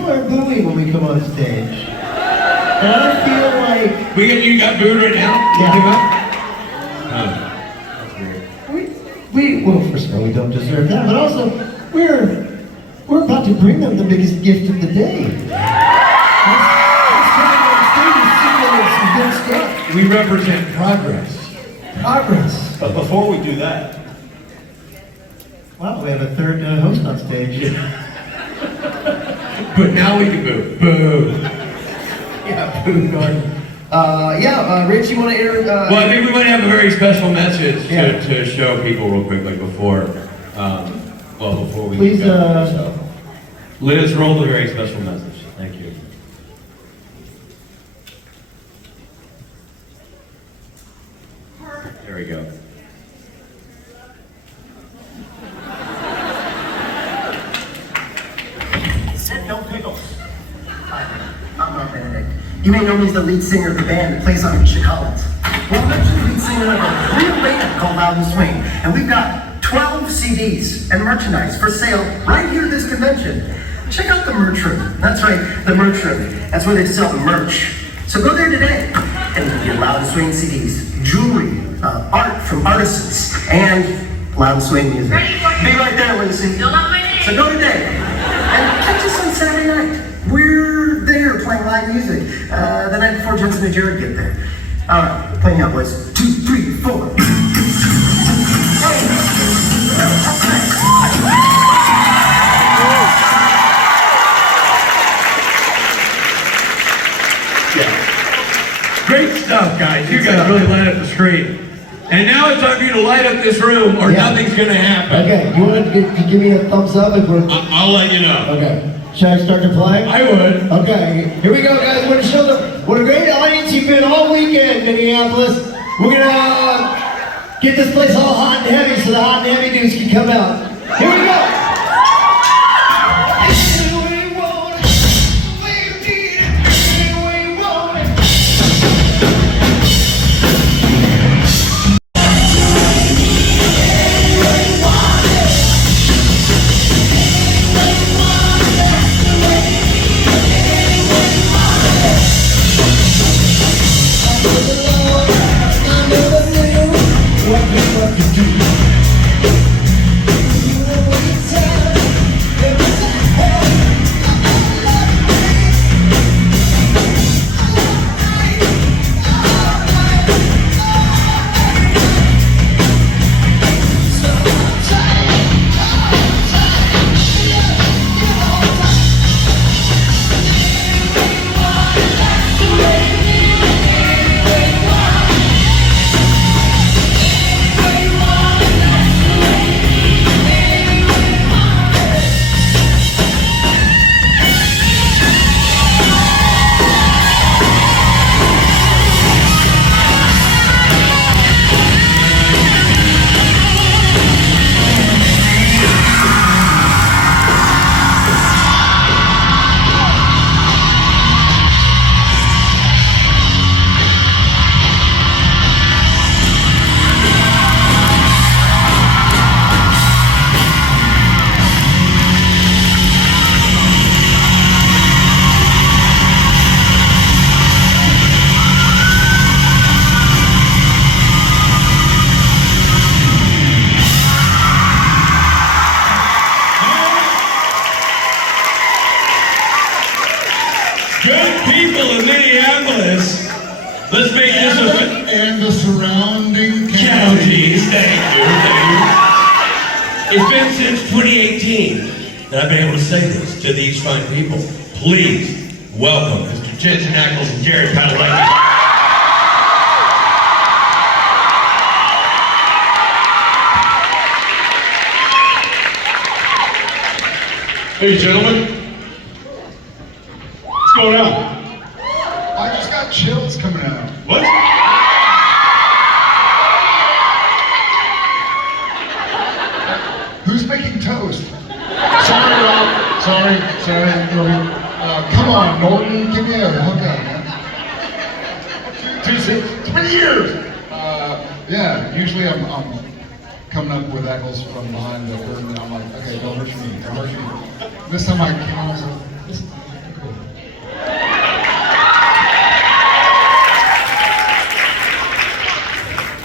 people are booing when we come on stage. And I feel like... You got booed right now? Yeah. Well, first of all, we don't deserve that, but also, we're about to bring them the biggest gift of the day. Let's try to see some good stuff. We represent progress. Progress. But before we do that... Wow, we have a third host on stage. But now we can boo. Boo. Yeah, boo, Gordon. Rich, you want to enter? Well, I think we might have a very special message to show people real quickly before we please, go. Liz, roll the very special message. Thank you. There we go. Sit, no pickles. Hi, I'm Mark Benedict. You may know me as the lead singer of the band that plays on Misha Collins. Well, I'm actually the lead singer of a real band called Loud and Swing, and we've got 12 CDs and merchandise for sale right here at this convention. Check out the merch room. That's right, the merch room. That's where they sell the merch. So go there today, and you can get Loud and Swing CDs, jewelry, art from artisans, and Loud and Swing music. Be right there, Lucy. So go today, and catch us on Saturday night. We're there playing live music. The night before Jensen and Jared get there. All right, playing out, boys. 2, 3, 4. Great stuff, guys. You guys really light up the screen. And now it's time for you to light up this room or nothing's going to happen. Okay, you want to give me a thumbs up if we're... I'll let you know. Okay. Should I start to play? I would. Okay, here we go, guys. We're going to show them what a great audience you've been all weekend, Minneapolis. We're going to get this place all hot and heavy so the hot and heavy dudes can come out. Here we go. Good people in Minneapolis. Let's make this and the surrounding counties. Thank you. It's been since 2018 that I've been able to say this to these fine people. Please welcome Mr. Jensen and Jared Padalecki. Hey, gentlemen. What's going on? I just got chills coming out. What? Who's making toast? Sorry, Rob. Sorry. Come on, Norton. Give me a hookup, man. 20 years. Yeah. Usually I'm coming up with echoes from behind the curtain, and I'm like, okay, don't hurt me. This time I came on, so listen.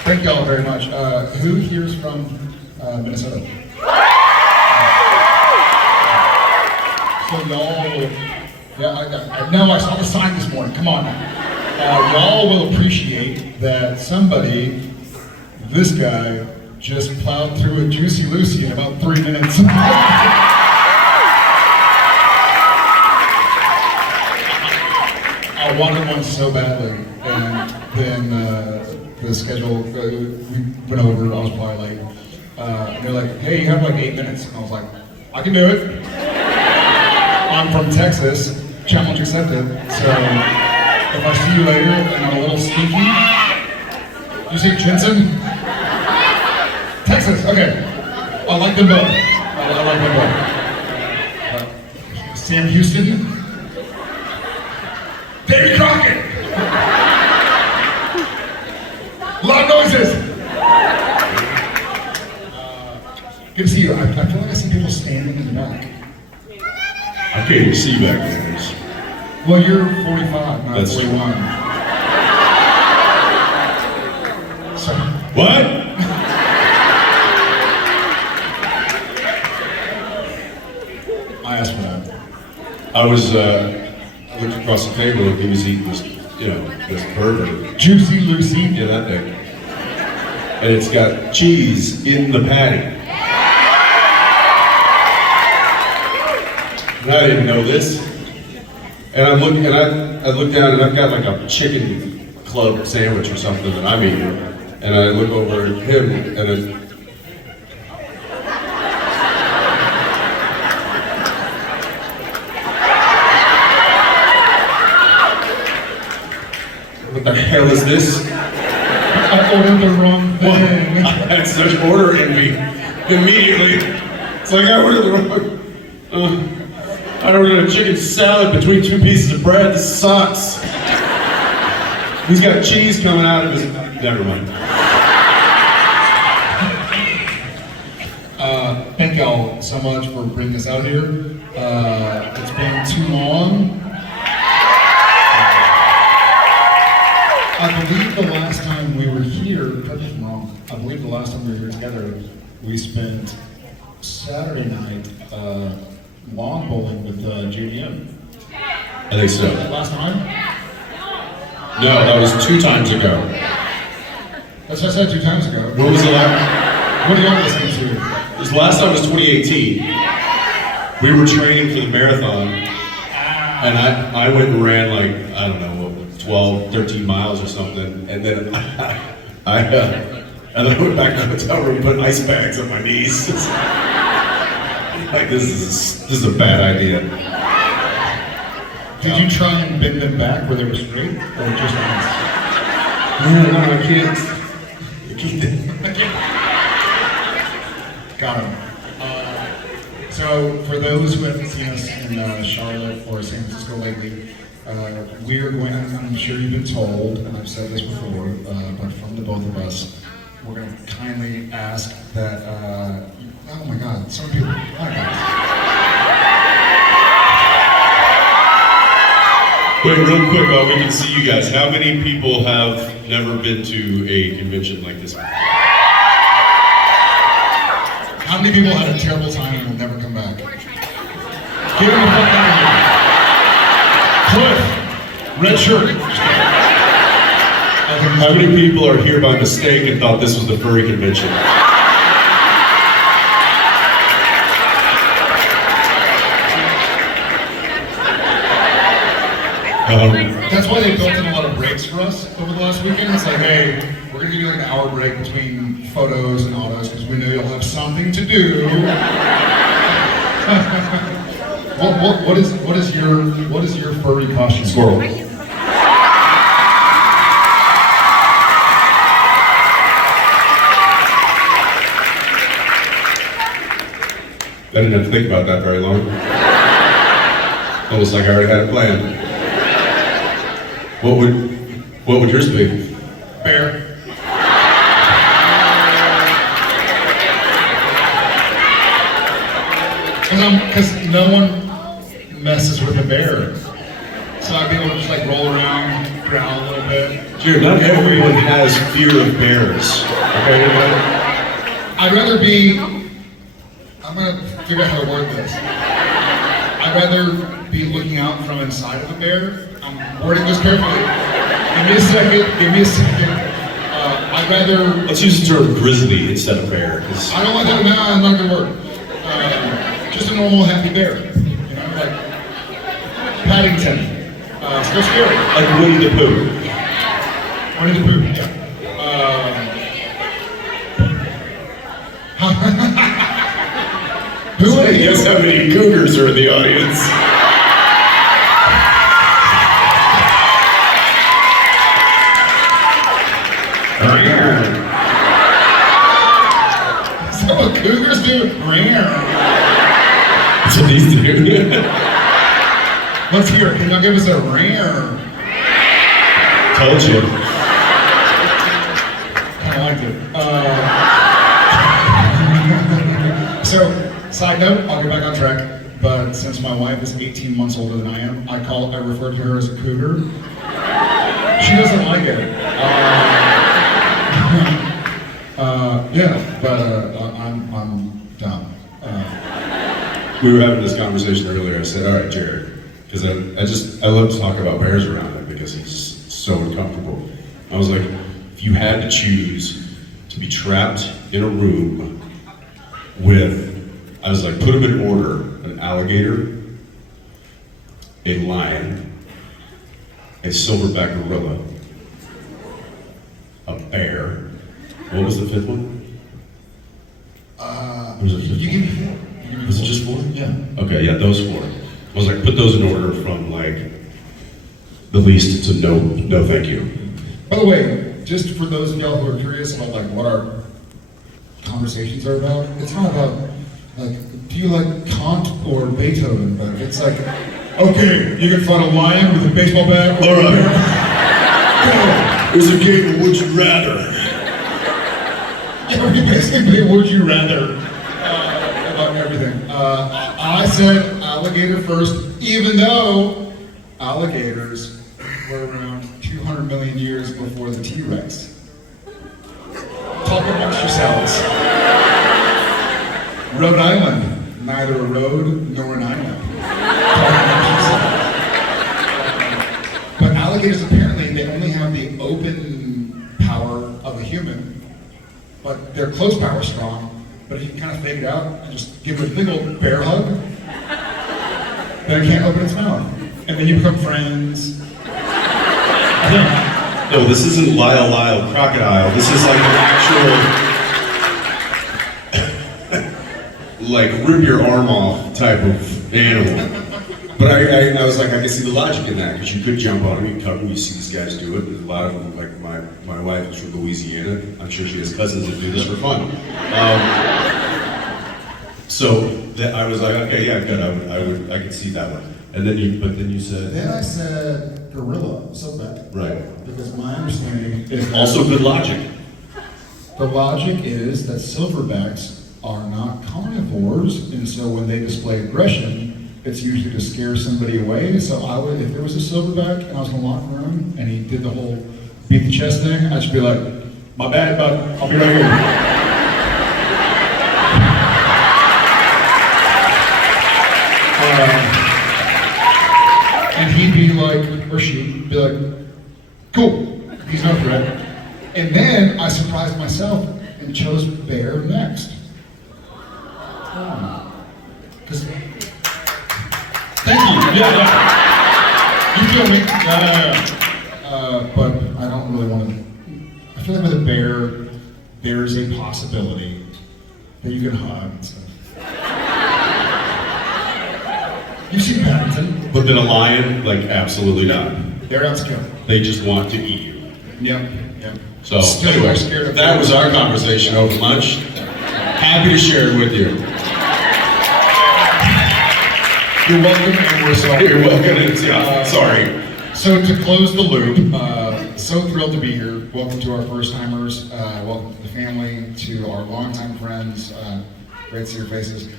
Thank y'all very much. Who here's from Minnesota? So y'all, yeah, no, I saw the sign this morning. Come on now. Y'all will appreciate that somebody, this guy, just plowed through a Juicy Lucy in about 3 minutes. I wanted one so badly, and then the schedule, we went over, I was probably late. They're like, hey, you have like 8 minutes. And I was like, I can do it. I'm from Texas, challenge accepted. So if I see you later and I'm a little stinky, you say Jensen? Texas, okay. I like them both. I like them both. Sam Houston? Davy Crockett! Loud noises! Good to see you. I feel like I see people standing in the back. I can't even see back there. Well, you're 45, not That's 41. So, What? I asked for that. I looked across the table and he was eating this, this burger. Juicy Lucy. Yeah, that thing. And it's got cheese in the patty. And I didn't know this. And I'm looking, and I look down and I've got like a chicken club sandwich or something that I'm eating. And I look over at him and what the hell is this? I ordered the wrong thing. I had such order envy immediately. It's like I ordered the wrong. I ordered a chicken salad between 2 pieces of bread. This sucks. He's got cheese coming out of his. Never mind. Thank y'all so much for bringing us out here. It's been too long. I believe the last time we were here, correct me if I'm wrong, I believe the last time we were here together, we spent Saturday night lawn bowling with JDM. I think so. Last time? No, that was 2 times ago. That's what I said 2 times ago. What was the last? What are y'all listening to? This last time was 2018. We were training for the marathon, and I went and ran like, I don't know, 12, 13 miles or something, and then and then I went back to the hotel room and put ice bags on my knees. Like this is a bad idea. Did you try and bend them back where they were straight, or just ice? No, I can't. I can't. Got him. So, for those who haven't seen us in Charlotte or San Francisco lately, we're going, I'm sure you've been told, and I've said this before, but from the both of us, we're going to kindly ask that, oh my God, some people, hi guys. Wait, real quick, while we can see you guys, how many people have never been to a convention like this? How many people had a terrible time and will never come back? Give them a fuck out of here. Cliff, red shirt. How many people are here by mistake and thought this was the furry convention? That's why they built in a lot of breaks for us over the last weekend. It's like, hey, we're gonna give you like an hour break between photos and autos because we know you'll have something to do. What is your furry costume? Squirrel. I didn't have to think about that very long. Almost like I already had a plan. What would yours be? Bear. Because no one messes with a bear. So I'd be able to just like roll around growl a little bit. Dude, not everyone has fear of bears. Okay? I'd rather be, I'm gonna figure out how to word this. I'd rather be looking out from inside of a bear. I'm wording this carefully. Give me a second. I'd rather, Let's use the term grizzly instead of bear. 'Cause I don't want that, no, I'm not gonna word. Just a normal happy bear. You know, like Paddington. Still scary. like Winnie the Pooh. Winnie the Pooh, yeah. Who would Guess how many cougars are in the audience? Is that what cougars do? Rare. That's what these do. Let's hear it. Can y'all give us a rare? Told you. I liked it. So, side note, I'll get back on track. But since my wife is 18 months older than I am, I refer to her as a cougar. She doesn't like it. Yeah, but I'm dumb. We were having this conversation earlier. I said, all right, Jared, because I love to talk about bears around him because he's so uncomfortable. I was like, if you had to choose to be trapped in a room with, I was like, put them in order: an alligator, a lion, a silverback gorilla, a bear. What was the fifth one? What was the fifth You one? give me four. Was it just four? Yeah. Okay, yeah, those four. I was like, put those in order from like the least to no thank you. By the way, just for those of y'all who are curious about like what our conversations are about, it's not about like, do you like Kant or Beethoven? But it's like, okay, you can fight a lion with a baseball bat. All right. There's a game of Would You Rather. Yeah, we basically would you rather about everything. I said alligator first, even though alligators were around 200 million years before the T-Rex. Talk amongst yourselves. Rhode Island, neither a road nor an island. Talk amongst yourselves. But alligators apparently, they only have the open power of a human. But their close power is strong. But if you can kind of fake it out and just give it a big old bear hug, then it can't open its mouth. And then you become friends. No, this isn't Lyle Crocodile. This is like an actual, like, rip your arm off type of animal. But I was like, I can see the logic in that, because you could jump on them, you cover them, you see these guys do it. There's a lot of them, like my wife is from Louisiana. I'm sure she has cousins that do this for fun. So I was like, okay, yeah, good. I could see that one. And then you said, Then I said gorilla, silverback. right. Because my understanding is that Also good logic. the logic is that silverbacks are not carnivores, and so when they display aggression, it's usually to scare somebody away. So I would, if there was a silverback and I was in the locker room and he did the whole beat the chest thing, I'd just be like, my bad, bud, I'll be right here. And he'd be like, or she'd be like, cool, he's no threat. And then I surprised myself and chose bear next. Because, thank you, yeah. You feel me? Yeah. But I don't really want to, I feel like with a bear, there is a possibility that you can hug and stuff. You've seen Paddington. But then a lion, like, absolutely not. They're out to kill. They just want to eat you. Yep. So Still anyway, scared of that was our conversation over lunch. Happy to share it with you. You're welcome, and we're sorry. You're welcome. Sorry. So to close the loop, so thrilled to be here. Welcome to our first timers. Welcome to the family, to our longtime friends. Great to see your faces.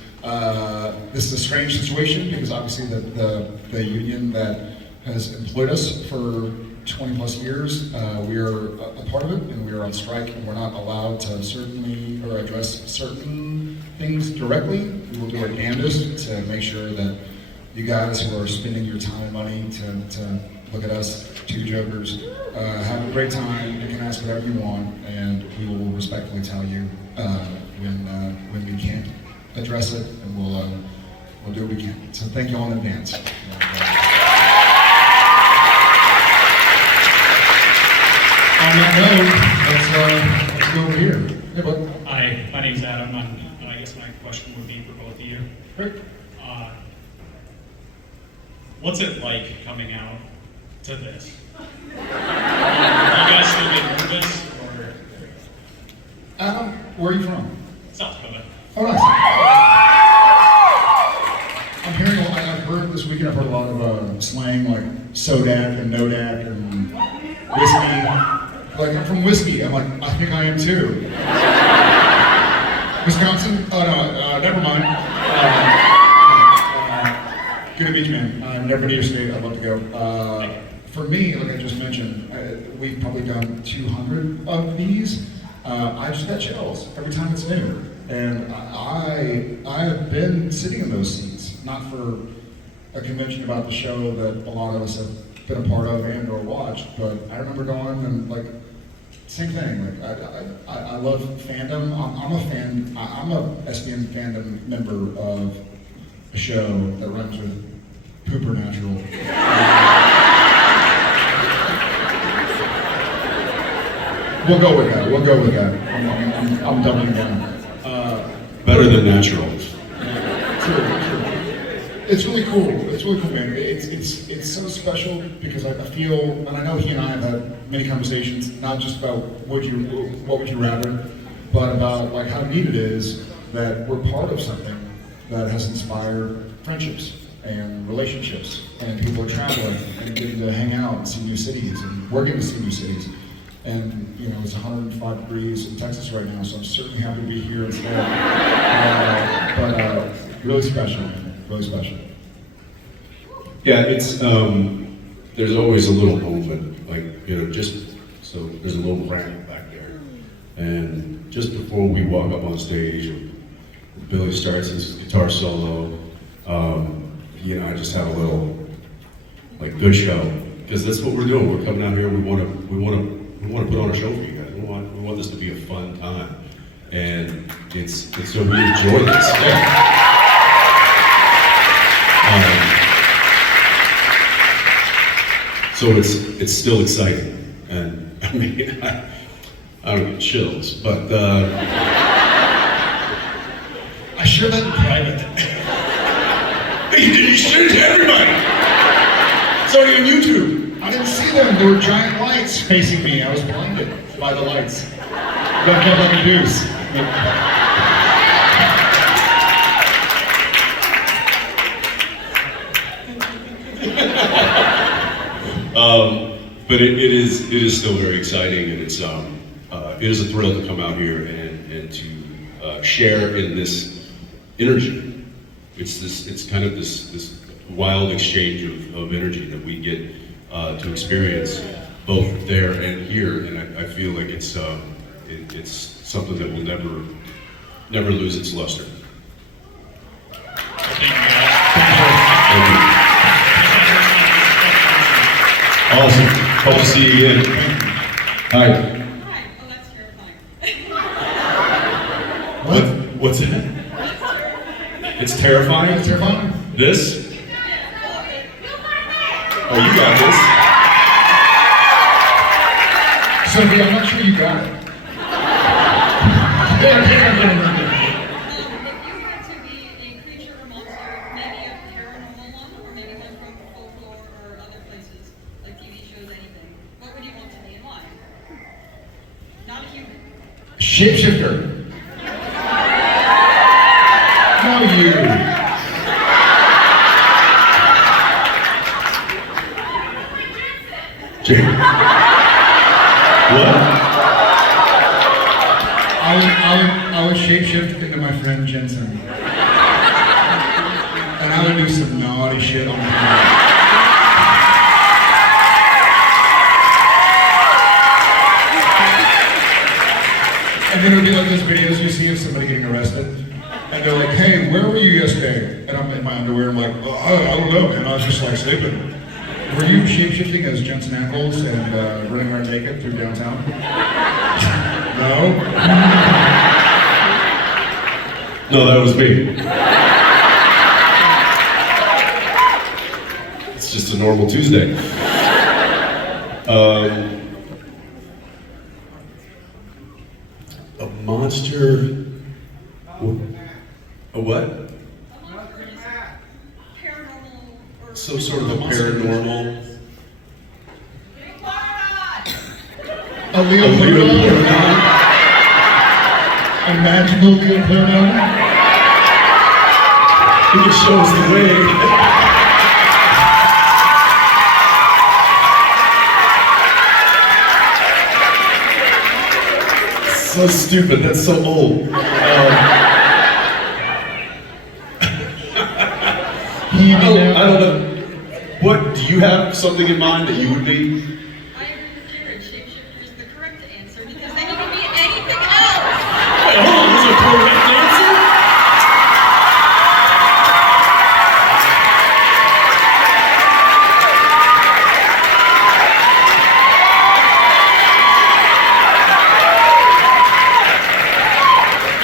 This is a strange situation because obviously the union that has employed us for 20 plus years. We are a part of it, and we are on strike, and we're not allowed to certainly or address certain things directly. We will do our damnedest to make sure that you guys who are spending your time and money to look at us, two jokers, have a great time. You can ask whatever you want, and we will respectfully tell you when we can't address it, and we'll do what we can. So thank you all in advance. On that note, let's go over here. Hey, bud. Hi, my name's Adam. I guess my question would be for both of you. Great. What's it like coming out to this? You guys still get nervous, or Adam, where are you from? South Dakota? Oh, nice. I'm hearing, I've heard this weekend, I've heard a lot of slang like Sodak and Nodak and whiskey. Like, I'm from whiskey. I'm like, I think I am too. Wisconsin? Oh no, never mind. Good to meet you, man. I've never been to your state. I'd love to go. For me, like I just mentioned, we've probably done 200 of these. I just got chills every time it's new. And I have been sitting in those seats, not for a convention about the show that a lot of us have been a part of and or watched, but I remember going and like, same thing. Like I love fandom. I'm a fan. I'm a SBN fandom member of a show that runs with Pooper Natural. We'll go with that. We'll go with that. I'm doubling down. Better than natural. True. It's really cool. It's really cool, man. It's so special because I feel, and I know he and I have had many conversations, not just about what would you rather, but about like how neat it is that we're part of something that has inspired friendships and relationships, and people are traveling and getting to hang out and see new cities, and we're getting to see new cities. And you know, it's 105 degrees in Texas right now, so I'm certainly happy to be here instead. But really special, man. Really special. Yeah, it's there's always a little moment, like, you know, just so there's a little ramp back there, and just before we walk up on stage, Billy starts his guitar solo. You know, I just have a little like good show, because that's what we're doing. We're coming out here. We want to put on a show for you guys. We want this to be a fun time, and it's so we enjoy this. Yeah. So it's still exciting, and I mean, I don't get chills, but I share that in private. you shared it to everybody. It's already on YouTube. I didn't see them. There were giant lights facing me. I was blinded by the lights. Got kept like a deuce. But it is still very exciting, and it is a thrill to come out here and to share in this energy. It's kind of this wild exchange of energy that we get to experience both there and here, and I feel like it's something that will never lose its luster. Thank you, guys. Thank you. Awesome. Hope to see you again. Hi. Hi. Oh, that's terrifying. What's that? It's terrifying? It's terrifying. This? Oh, you got this. Sophie, I'm not sure you got it. If you had to be a creature or monster, maybe a paranormal one, or maybe one from folklore or other places, like TV shows, anything, what would you want to be and why? Not a human. Shapeshifter. No, you. Jake. What? I would shapeshift into my friend Jensen. And I would do some naughty shit on him. And they're like, hey, where were you yesterday? And I'm in my underwear, I'm like, oh, I don't know, man, I was just like sleeping. Were you shapeshifting as Jensen Ackles and running around naked through downtown? No? No, that was me. It's just a normal Tuesday. A monster. A what? Paranormal or Some sort of a paranormal. A Leo Paranormal? A magical Leo Paranormal? You can show us the way. So stupid. That's so old. I don't know. What do you have something in mind that you would be? I agree with Jared. Shapeshifter is the correct answer because then you can be anything else. Wait, hold on, there's a correct answer?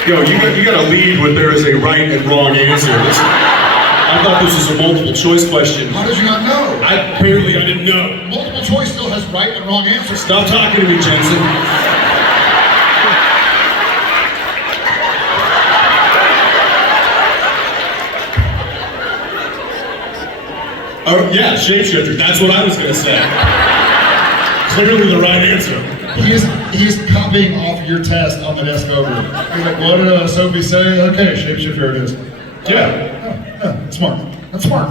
Yo, you got to lead with there is a right and wrong answer. I thought this was a multiple choice question. How did you not know? I didn't know. Multiple choice still has right and wrong answers. Stop talking to me, Jensen. Oh, yeah, shapeshifter. That's what I was going to say. Clearly the right answer. He's copying off your test on the desk over. He's like, what did Sophie say? Okay, shapeshifter it is. Yeah, smart. That's smart.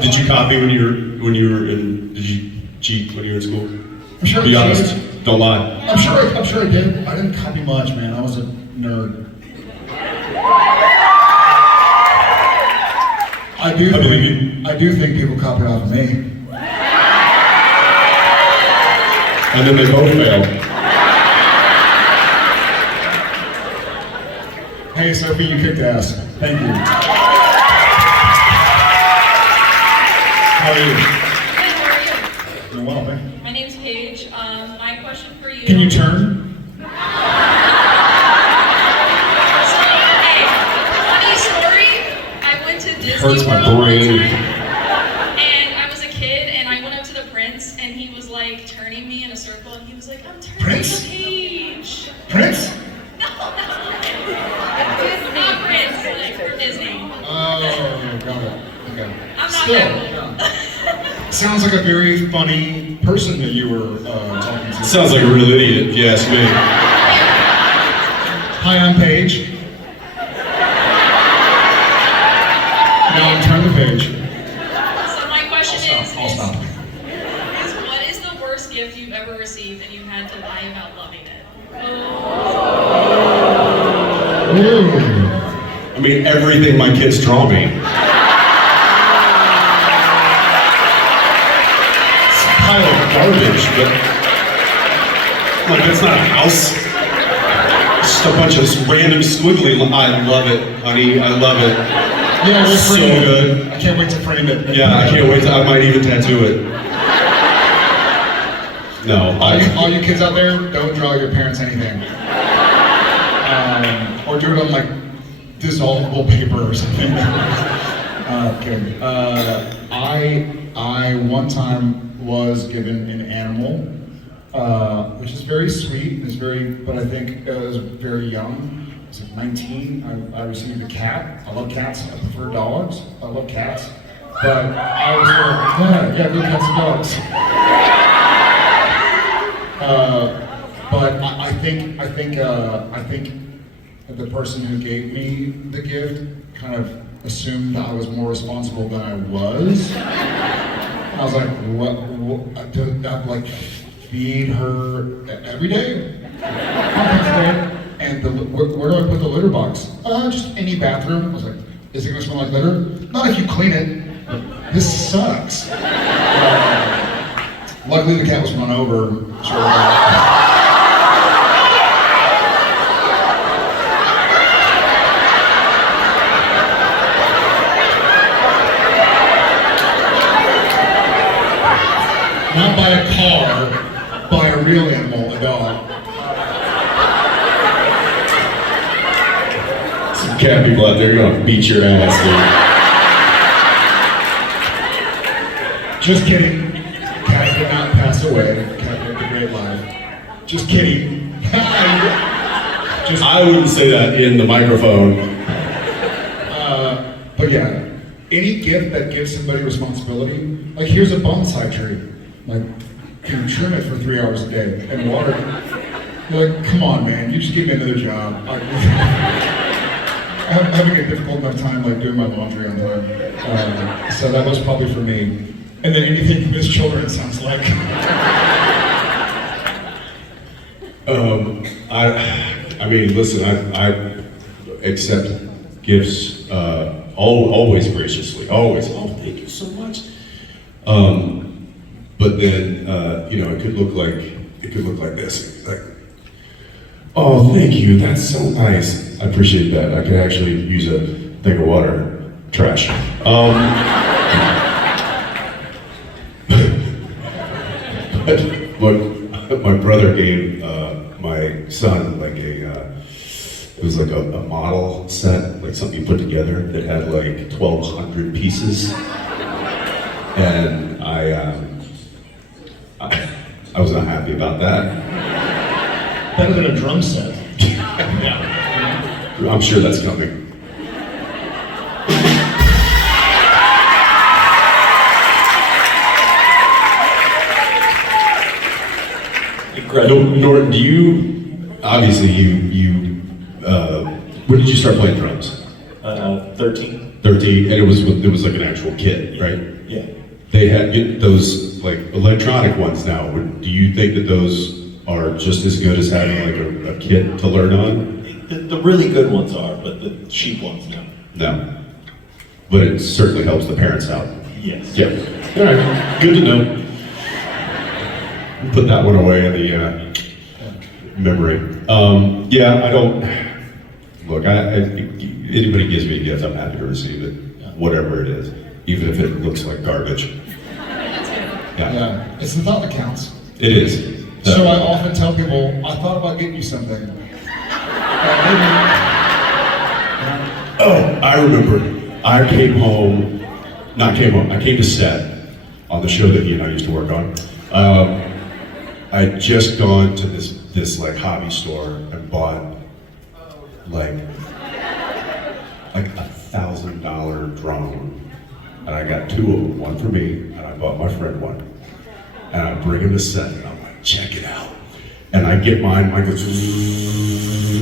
Did you copy when you were in? Did you cheat when you were in school? I'm sure Be I honest. cheated. Don't lie. I'm sure I did. I didn't copy much, man. I was a nerd. I do think people copied off of me. And then they both failed. Hey, Sophie, you kicked ass. Thank you. How are you? Good, how are you? Doing well, man. My name's Paige. My question for you. Can you turn? So, hey, funny story. I went to Disney Hurts my World one brain. time, and I was a kid, and I went up to the prince, and he was like turning me in a circle, and he was like, "I'm turning Prince? the page." Prince? No, not Prince, like from Disney. Oh, got it. Okay. I'm not Still, that cool. sounds like a very funny person that you were talking to. Sounds like a real idiot, if you ask me. Hi, I'm Paige. Now turn the page. So my question I'll stop. is what is the worst gift you've ever received and you had to lie about loving it? Ooh. I mean, everything my kids draw me. It's a pile of garbage, but like that's not a house. It's just a bunch of random squiggly. I love it, honey. I love it. Yeah, we'll So frame it. good. I can't wait to frame it. Yeah, I can't wait to. I might even tattoo it. No, All you kids out there, don't draw your parents anything. Or do it on like dissolvable paper or something. Kidding. I one time was given an animal, which is very sweet. It's very, but I think I was very young. I was like 19. I received a cat. I love cats. I prefer dogs. I love cats. But I was like, yeah, good cats and dogs. But I think the person who gave me the gift kind of assumed that I was more responsible than I was. I was like, what do I have to like feed her every day? And where do I put the litter box? Just any bathroom. I was like, is it gonna smell like litter? Not if you clean it. But this sucks. Luckily the cat was run over. Not by a car, by a real animal, a dog. Some cat people out there gonna beat your ass, dude. Just kidding. Cat did not pass away. Cat lived a great life. Just kidding. Just, I wouldn't say that in the microphone. but yeah, any gift that gives somebody responsibility, like here's a bonsai tree, like can you trim it for 3 hours a day and water it? You're like, come on, man, you just give me another job. I'm having a difficult enough time like doing my laundry on time, so that was probably for me. And then anything from his children sounds like. I mean, listen, I accept gifts always graciously, always. Oh, thank you so much. But then, you know, it could look like this, like, oh, thank you, that's so nice. I appreciate that. I could actually use a thing of water, trash. But look, my brother gave my son like it was like a model set, like something you put together that had like 1,200 pieces, and I was not happy about that. Better than a drum set. Yeah. I'm sure that's coming. Nor do you, obviously when did you start playing drums? 13. 13, and it was like an actual kit, right? Yeah. They had those like electronic ones now. Do you think that those are just as good as having like a kit to learn on? The really good ones are, but the cheap ones, no. No. But it certainly helps the parents out. Yes. Yeah. All right. Good to know. Put that one away in the memory. Yeah, I don't. Look, anybody gives me a gift, I'm happy to receive it, whatever it is, even if it looks like garbage. Yeah, it's the thought that counts. It is. So I often tell people, I thought about getting you something. Oh, I remember. I came to set on the show that he and I used to work on. I'd just gone to this like hobby store and bought like $1,000 drone, and I got 2 of them, one for me, and I bought my friend one, and I bring him to set, and I'm like, check it out, and I get mine goes,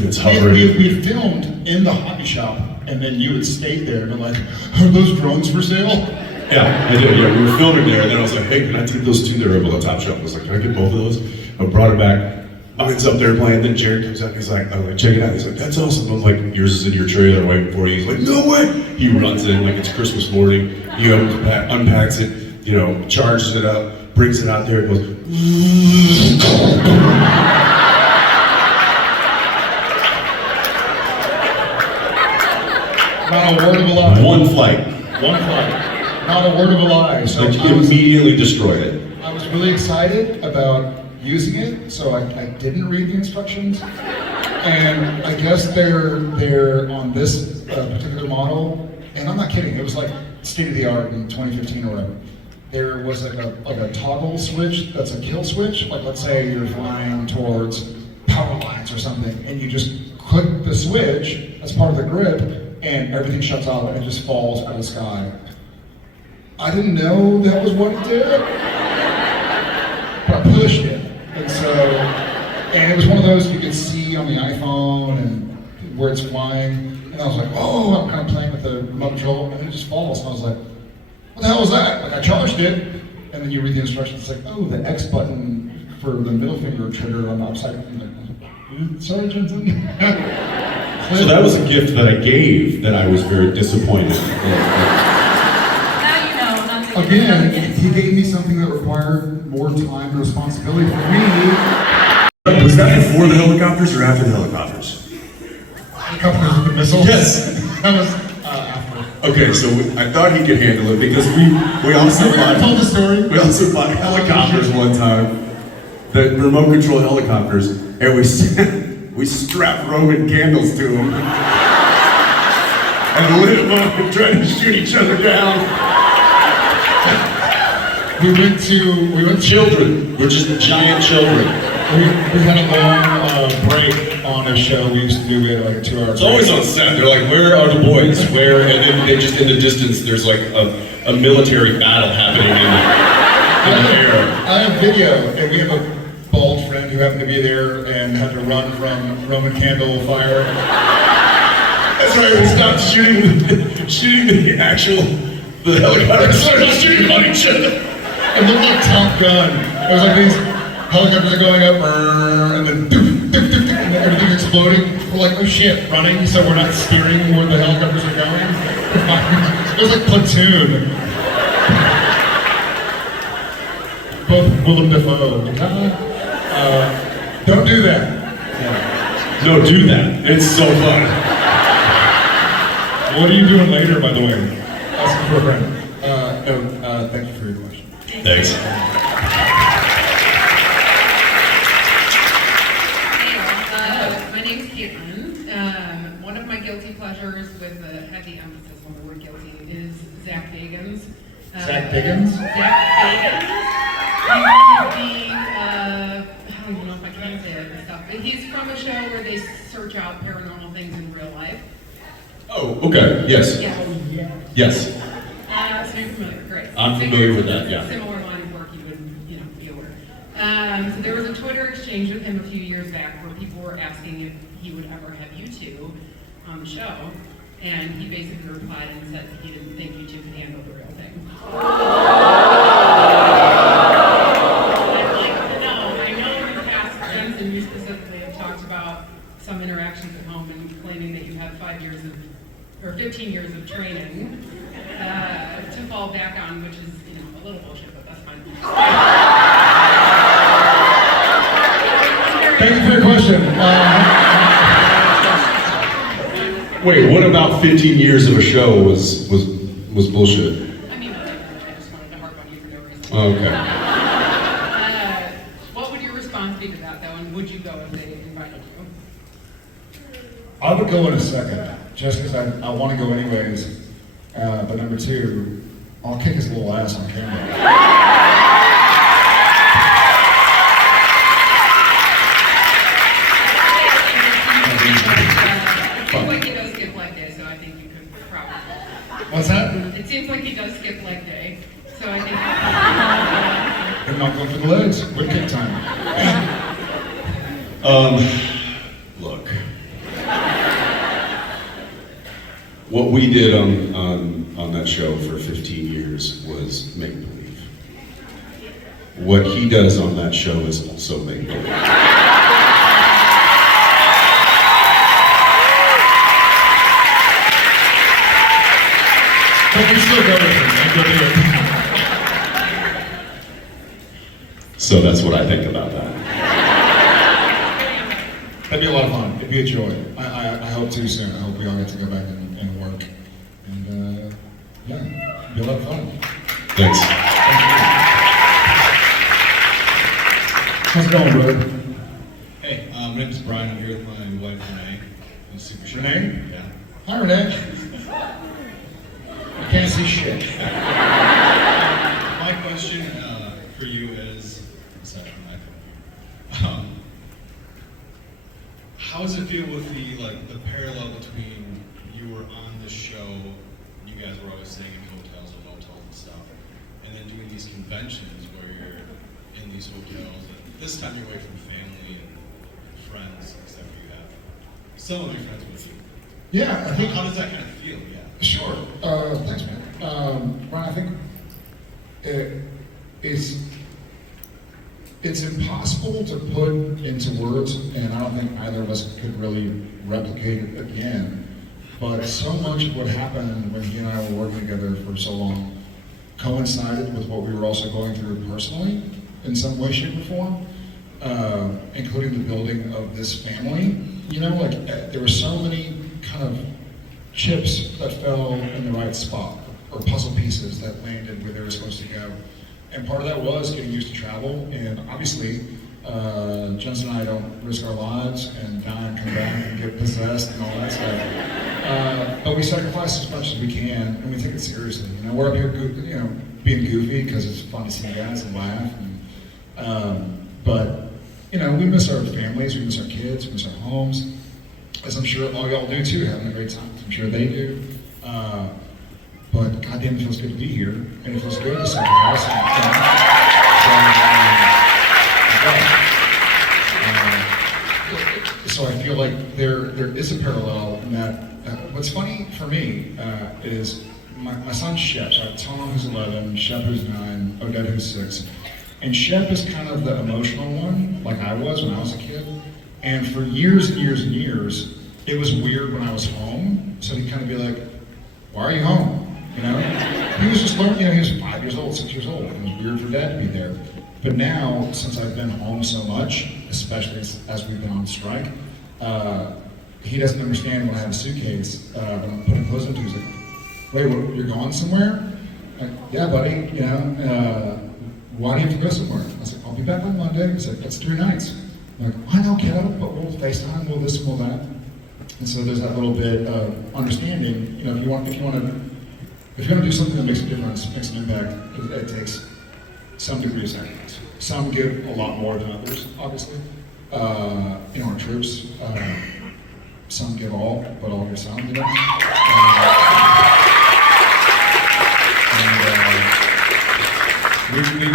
it's hovering. We filmed in the hobby shop, and then you had stayed there, and I'm like, are those drones for sale? Yeah, I did. Yeah, we were filming there, and then I was like, "Hey, can I take those 2 that are up on the top shelf?" I was like, "Can I get both of those?" I brought it back. Mine's up there playing. Then Jared comes out. He's like, "I'm like, check it out." He's like, "That's awesome." I'm like, "Yours is in your trailer waiting for you." He's like, "No way!" He runs in like it's Christmas morning. He unpacks it, you know, charges it up, brings it out there. It goes. Not a word of a lie. One flight. Not a word of a lie. So Like you immediately destroyed it. I was really excited about using it, so I didn't read the instructions. And I guess they're on this particular model, and I'm not kidding, it was like state of the art in 2015 or whatever. There was like a toggle switch that's a kill switch. Like let's say you're flying towards power lines or something, and you just click the switch as part of the grip, and everything shuts off and it just falls out of the sky. I didn't know that was what it did, but I pushed it. And it was one of those you could see on the iPhone and where it's flying. And I was like, oh, I'm kind of playing with the remote control, and it just falls. And I was like, what the hell was that? Like I charged it, and then you read the instructions, it's like, oh, the X button for the middle finger trigger on the upside. I'm like, sorry, Jensen. So that was a gift that I gave that I was very disappointed. Now you know not to give Again, another gift. he gave me something that required more time and responsibility for me. Was that before the helicopters or after the helicopters? Helicopters with the missiles? Yes. That was after. Okay, so I thought he could handle it because we also told the story. we also bought helicopters one time, the remote control helicopters, and we strapped Roman candles to them and lit them up and tried to shoot each other down. We went Children, we're just giant children. we had a long break on a show we used to do. We had like a 2 hour. It's always on set. They're like, "Where are the boys? Where?" And then they just in the distance, there's like a military battle happening in the air. I have video, and we have a bald friend who happened to be there and had to run from Roman candle fire. That's right. We stopped shooting the helicopter. Started shooting on each other. It looked like Top Gun. It was like these helicopters are going up, and then doof, doof, doof, and then everything's exploding. We're like, oh shit, running, so we're not steering where the helicopters are going. It was like Platoon. Both Willem Dafoe. Don't do that. No, do that. It's so fun. What are you doing later, by the way? Asking for a friend. Thank you for your question. Thanks. Hey, my name's Caitlin. One of my guilty pleasures, with a heavy emphasis on the word guilty, is Zach Bagans. Zach Bagans? Zach Bagans. He's I don't even know if I can say it and stuff, but he's from a show where they search out paranormal things in real life. Oh, okay. Yes. Yeah. Yes. So you're familiar, great. I'm familiar with that, yeah. Similar line of work you would, be aware. So there was a Twitter exchange with him a few years back where people were asking if he would ever have you two on the show, and he basically replied and said he didn't think you two could handle the real thing. I'd like to know, I know in the past, Jensen, you specifically have talked about some interactions at home and claiming that you have 15 years of training to fall back on, which is, a little bullshit, but that's fine. Thank you for your question. Wait, what about 15 years of a show was bullshit? I mean, I just wanted to harp on you for no reason. Oh, okay. What would your response be to that, though, and would you go if they invited you? I would go in a second, just because I want to go anyways. But number two, I'll kick his little ass on camera. It seems like he does skip leg day, so I think you could probably. What's that? It seems like he does skip leg day, so I think. I'm not going for the legs. With kick time. Look. What we did on that show for 15 years was make believe. What he does on that show is also make believe. But we still go with him. Go do it. So that's what I think about that. That'd be a lot of fun. It'd be a joy. I hope to soon. I hope we all get to go back and work. And yeah, it'd be a lot of fun. Thanks. How's it going, brother? Hey, my name is Brian. I'm here with my wife Renee. I'm super shy. Renee? Yeah. Hi, Renee. I can't see shit. My question for you is, aside from my phone, how does it feel with the parallel between you were on the show, you guys were always staying in hotels and motels and stuff, and then doing these conventions where you're in these hotels, and this time you're away from family and friends, except for you have some of your friends with you. Yeah, I think. How does that kind of feel? Yeah. Sure. Thanks, man. Brian, I think it's impossible to put into words, and I don't think either of us could really replicate it again. But so much of what happened when he and I were working together for so long coincided with what we were also going through personally in some way, shape, or form, including the building of this family. There were so many kind of chips that fell in the right spot, or puzzle pieces that landed where they were supposed to go. And part of that was getting used to travel, and obviously, Jensen and I don't risk our lives and die and come back and get possessed and all that stuff. But we sacrifice as much as we can, and we take it seriously. You know, we're up here, being goofy because it's fun to see guys and laugh. But you know, we miss our families, we miss our kids, we miss our homes, as I'm sure all y'all do too, having a great time. I'm sure they do. But goddamn, it feels good to be here, and it feels good to sacrifice. So I feel like there is a parallel in that. What's funny for me is my son Shep. So I have Tom who's 11, Shep who's 9, Odette who's 6, and Shep is kind of the emotional one, like I was when I was a kid. And for years and years and years, it was weird when I was home. So he'd kind of be like, "Why are you home?" You know, he was just learning. You know, he was 5 years old, 6 years old. It was weird for Dad to be there. But now, since I've been home so much, especially as we've been on strike, he doesn't understand when I have a suitcase, when I'm putting clothes into. He's like, "Wait, what, you're going somewhere?" Like, "Yeah, buddy, you know, why do you have to go somewhere?" I was like, "I'll be back on Monday." He's like, "That's 3 nights." I'm like, "I know, kiddo, but we'll FaceTime, we'll this, we'll that." And so there's that little bit of understanding. You know, if you want to do something that makes a difference, makes an impact, it takes some degree of sacrifice. Some give a lot more than others, obviously. You know, our troops, some give all, but all give some, you know?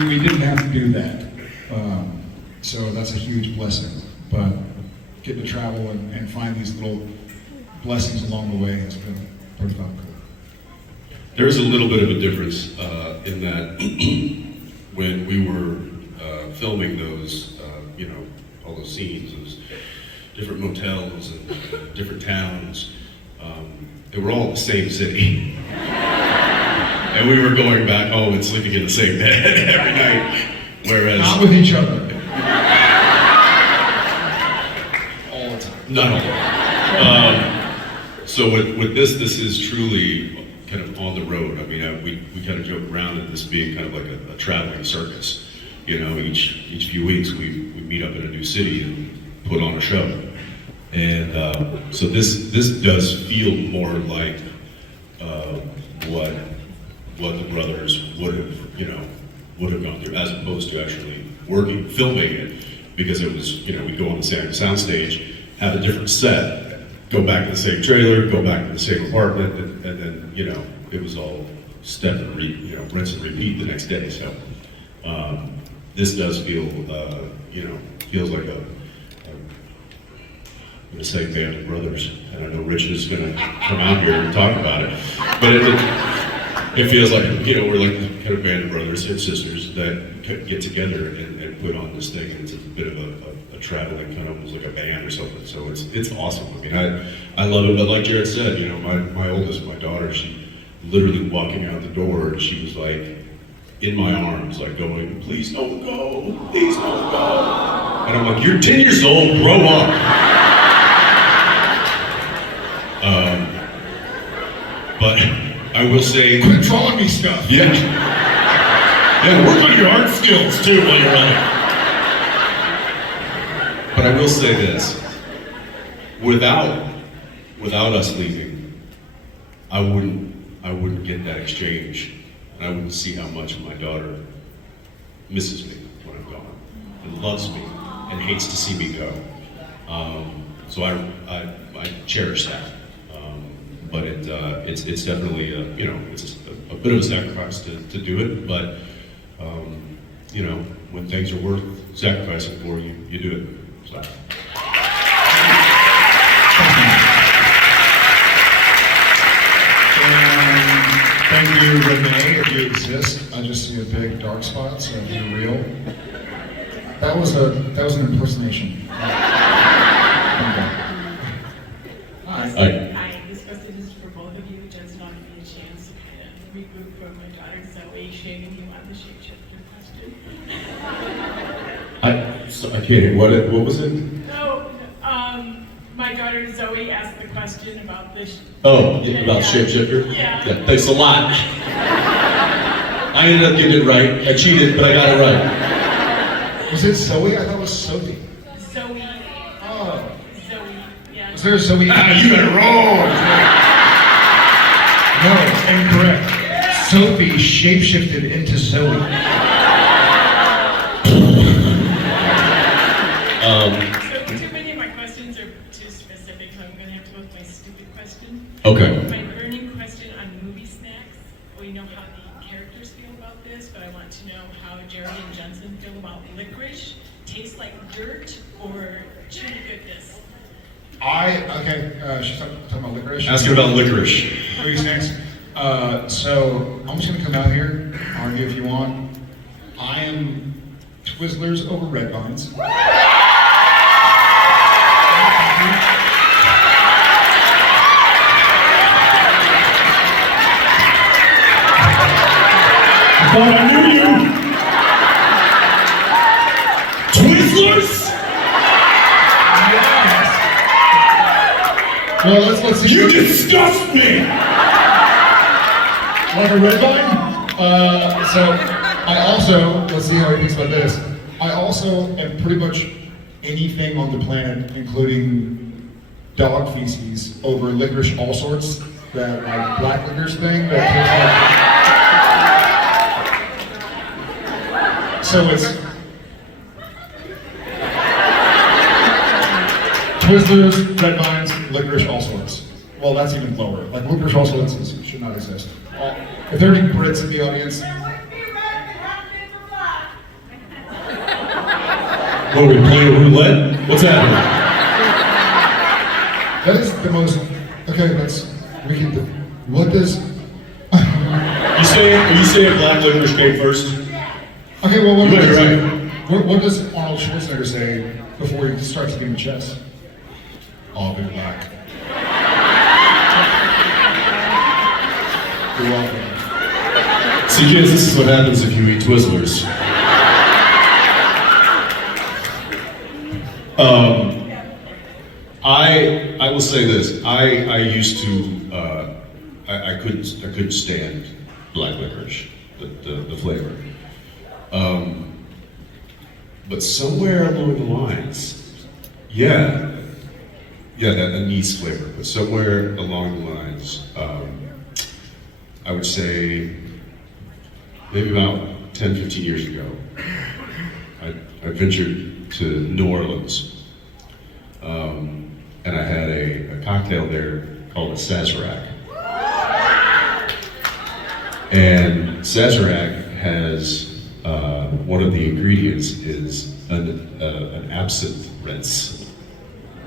We didn't have to do that. So that's a huge blessing. But getting to travel and find these little blessings along the way has been pretty fun. There's a little bit of a difference in that when we were filming those, you know, all those scenes, those different motels and different towns, they were all in the same city. And we were going back home and sleeping in the same bed every night, whereas... Not with each other. All the time. Not all the time. So with this is truly kind of on the road. I mean, we kind of joke around at this being kind of like a traveling circus. You know, each few weeks we meet up in a new city and put on a show. And so this does feel more like what the brothers would have gone through, as opposed to actually filming it, because it was, you know, we'd go on the same soundstage, have a different set, go back to the same trailer, go back to the same apartment, and then, you know, it was all rinse and repeat the next day. So this does feel, you know, feels like I'm gonna say band of brothers, and I know Rich is gonna come out here and talk about it, but it feels like, you know, we're like kind of band of brothers and sisters that get together and put on this thing, and it's a bit of a traveling kind of almost like a band or something. So it's awesome. I mean, I love it, but like Jared said, you know, my oldest, my daughter, she literally walking out the door, and she was like in my arms, like going, "Please don't go, please don't go." And I'm like, "You're 10 years old, grow up." But I will say, quit drawing me stuff. Yeah. Yeah, work on your art skills too while you're at it. But I will say this: without us leaving, I wouldn't get that exchange, and I wouldn't see how much my daughter misses me when I'm gone, and loves me, and hates to see me go. So I cherish that. But it's definitely you know, it's a bit of a sacrifice to do it, but you know, when things are worth sacrificing for, you do it. So. Thank you, Renee, if you exist. I just see a big dark spot, so if you're real. That was an impersonation. Hi. Hi, this question is for both of you. Just not give me a chance to kind of regroup from my daughter Zoe shaking you on the shapeshifter question. I can't. What was it? So, my daughter daughter Zoe asked the question about this. Oh, yeah, about shapeshifter? Yeah. Thanks a lot. I ended up getting it right. I cheated, but I got it right. Was it Zoe? I thought it was Sophie. Zoe. Oh. Zoe. Yeah. Was there a Zoe? You got it wrong. No, incorrect. Sophie shapeshifted into Zoe. So too many of my questions are too specific, so I'm gonna have to go with my stupid question. Okay. My burning question on movie snacks. We know how the characters feel about this, but I want to know how Jared and Jensen feel about licorice. Tastes like dirt or chewy goodness? She's talking about licorice. Asking about licorice. Movie snacks. So I'm just gonna come out here, argue if you want. I am Twizzlers over Red Vines. But I knew you! Twizzlers? Well, let's see. You disgust me! Like a red vine? So I also, let's see how he thinks about this. I also am pretty much anything on the planet, including dog feces, over licorice all sorts, that like black licorice thing that tastes like. So it's Twizzlers, Red Vines, licorice all sorts. Well, that's even lower. Like licorice all sorts should not exist. If there are any Brits in the audience, What, are we playing roulette? What's happening? that is the most. Okay, we can. What does? Are you saying black licorice came first? Okay, well, You might be right. what does Arnold Schwarzenegger say before he starts being chess? I'll be back. You're welcome. See, kids, this is what happens if you eat Twizzlers. I will say this. I used to I couldn't stand black licorice, the flavor. But somewhere along the lines, that anise flavor. But somewhere along the lines, I would say maybe about 10, 15 years ago, I ventured to New Orleans. And I had a cocktail there called a Sazerac. And Sazerac has, one of the ingredients is an absinthe rinse.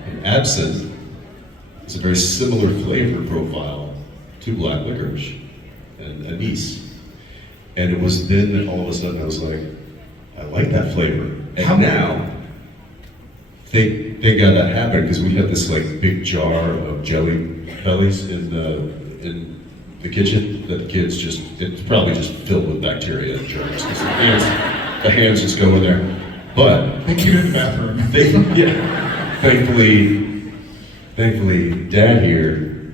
And absinthe is a very similar flavor profile to black licorice and anise. And it was then that all of a sudden I was like, I like that flavor. And now, thank God that happened, because we had this like big jar of jelly bellies in the kitchen that the kids it's probably just filled with bacteria and germs. The hands just go in there. But They keep it in the bathroom. Thankfully, Dad here,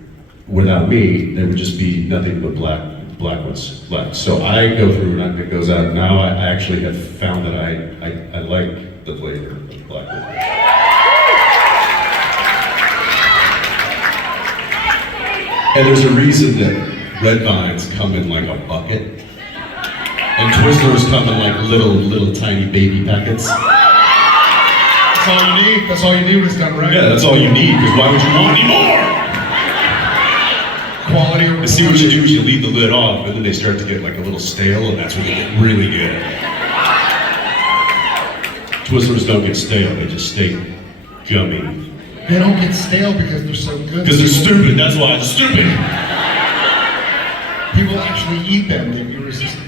without me, there would just be nothing but black ones left. So I go through and it goes out. And now I actually have found that I like the flavor of black licorice. And there's a reason that Red Vines come in like a bucket, and Twizzlers come in like little tiny baby packets. That's all you need. That's all you need when it's done right. Yeah, that's all you need, because why would you want any more? Quality. And see what you do is you leave the lid off, and then they start to get like a little stale, and that's when they get really good. Twizzlers don't get stale, they just stay gummy. They don't get stale because they're so good. Because they're stupid, that's why they're stupid. People actually eat them, they're irresistible.